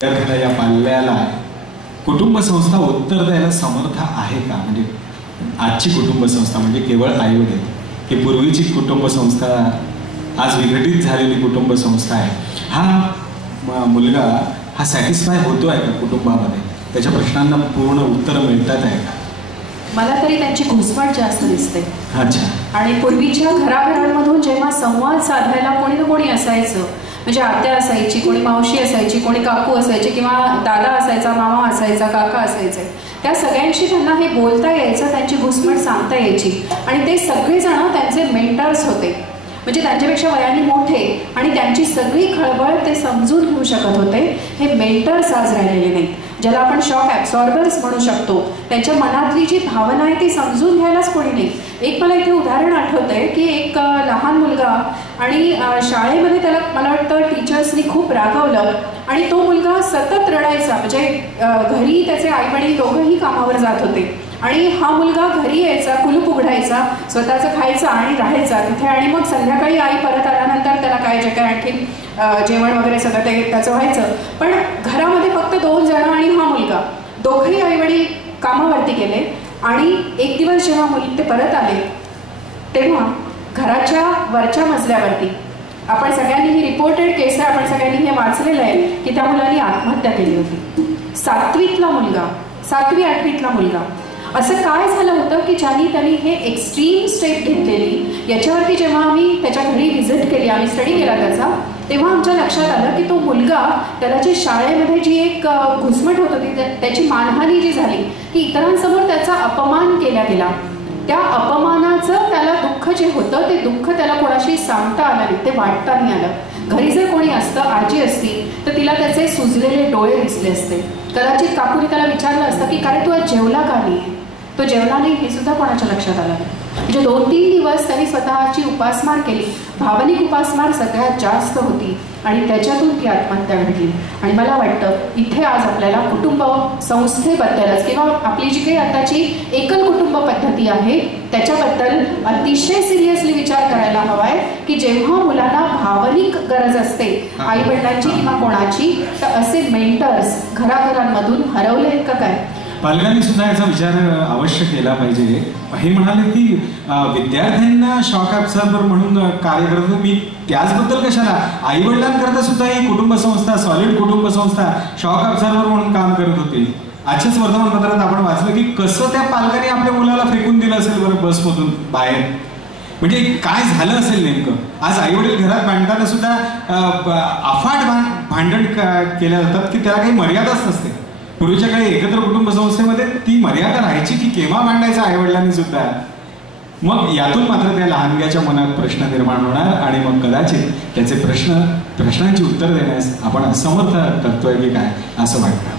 विद्यार्थ्याला या पाल्याला कुटुंब संस्था उत्तर द्यायला समर्थ आहे का? म्हणजे आजची कुटुंब संस्था म्हणजे केवळ आई वडील, की पूर्वीची कुटुंब संस्था आज विघटित झालेली कुटुंब संस्था आहे, हा मुलगा हा सॅटिस्फाय होतोय का कुटुंबामध्ये? त्याच्या प्रश्नांना पूर्ण उत्तर मिळतात आहे का? मला तरी त्यांची घुसमट जास्त दिसते. अच्छा. आणि पूर्वीच्या घराघरांमधून जेव्हा संवाद साधायला कोणी ना कोणी असायचं, म्हणजे आत्या असायची, कोणी मावशी असायची, कोणी काकू असायची, किंवा दादा असायचा, मामा असायचा, काका असायचे, त्या सगळ्यांशी त्यांना हे बोलता यायचं, त्यांची घुसमट सांगता यायची. आणि ते सगळेजण त्यांचे मेंटर्स होते, म्हणजे त्यांच्यापेक्षा वयाने मोठे, आणि त्यांची सगळी खळबळ ते समजून घेऊ शकत होते. हे मेंटर्स आज राहिलेले नाहीत, ज्याला आपण शॉक ॲब्सॉर्बर्स म्हणू शकतो. त्यांच्या मनातली जी भावना आहे ती समजून घ्यायलाच कोणी नाही. एक मला इथे उदाहरण आठवतंय की एक लहान मुलगा, आणि शाळेमध्ये त्याला मला वाटतं टीचर्सनी खूप रागवलं, आणि तो मुलगा सतत रडायचा. म्हणजे घरी त्याचे आई वडील दोघंही कामावर जात होते, आणि हा मुलगा घरी यायचा, कुलूप उघडायचा, स्वतःचं खायचा आणि राहायचा तिथे. आणि मग संध्याकाळी आई परत आल्यानंतर त्याला काय जे काय आणखी जेवण वगैरे सगळं ते त्याचं व्हायचं. पण घरामध्ये फक्त 2 जण आणि हा मुलगा, दोघंही आई वडील कामावरती गेले. आणि एक दिवस जेव्हा ते परत आले तेव्हा घराच्या वरच्या मजल्यावरती, आपण सगळ्यांनी ही रिपोर्टेड केस आहे, आपण सगळ्यांनी हे वाचलेलं आहे की त्या मुलांनी आत्महत्या केली होती. 7वीतला मुलगा, 7वी-8वीतला मुलगा. असं काय झालं होतं की त्यांनी हे एक्स्ट्रीम स्टेप घेतलेली. याच्यावरती जेव्हा आम्ही त्याच्या घरी व्हिजिट केली, आम्ही स्टडी केला त्याचा, तेव्हा आमच्या लक्षात आलं की तो मुलगा, त्याला जी शाळेमध्ये जी एक घुसमट होत होती, त्याची मानहानी जी झाली, की इतरांसमोर त्याचा अपमान केला गेला, त्या अपमानाचं त्याला दुःख जे होतं ते दुःख त्याला कोणाशी सांगता आलं नाही, ते वाटता नाही आलं. घरी जर कोणी असतं, आजी असती, तर तिला त्याचे सुजलेले डोळे दिसले असते. कदाचित काकूने त्याला विचारलं असतं की काय तू आज जेवला का नाही? तो जेवला नाही हे सुद्धा कोणाच्या लक्षात आलं नाही. म्हणजे 2-3 दिवस त्यांनी स्वतःची उपासमार केली. भावनिक उपासमार सगळ्यात जास्त होती, आणि त्याच्यातून ती आत्महत्या घडली. आणि मला वाटतं इथे आज आपल्याला कुटुंब संस्थेबद्दलच, किंवा आपली जी काही आताची एकल कुटुंब पद्धती आहे त्याच्याबद्दल अतिशय सिरियसली विचार करायला हवा आहे. की जेव्हा मुलांना भावनिक गरज असते आई वडिलांची किंवा कोणाची, तर असे मेंटर्स घराघरांमधून हरवले का काय? पालकांनी सुद्धा याचा विचार अवश्य केला पाहिजे. हे म्हणाले की विद्यार्थ्यांना शॉक ॲब्सॉर्बर म्हणून कार्य करतो. मी त्याचबद्दल कशाला, आई वडिलांकरता सुद्धा ही कुटुंब संस्था, सॉलिड कुटुंब संस्था शॉक ॲब्सॉर्बर म्हणून काम करत होती. आजच्याच वर्तमानपत्रात आपण वाचलं की कसं त्या पालकांनी आपल्या मुलाला फेकून दिलं असेल बरं बसमधून बाहेर. म्हणजे काय झालं असेल नेमकं. आज आई वडील घरात भांडताना सुद्धा अफाट भांडण केल्या जातात की त्याला काही मर्यादाच नसते. पूर्वीच्या काही एकत्र कुटुंब संस्थेमध्ये ती मर्यादा राहायची की केव्हा भांडायचं आई वडिलांनी सुद्धा. मग यातून मात्र त्या लहानग्याच्या मनात प्रश्न निर्माण होणार, आणि मग कदाचित त्याचे प्रश्नांची उत्तर देण्यास आपण असमर्थ करतोय की काय असं वाटतं.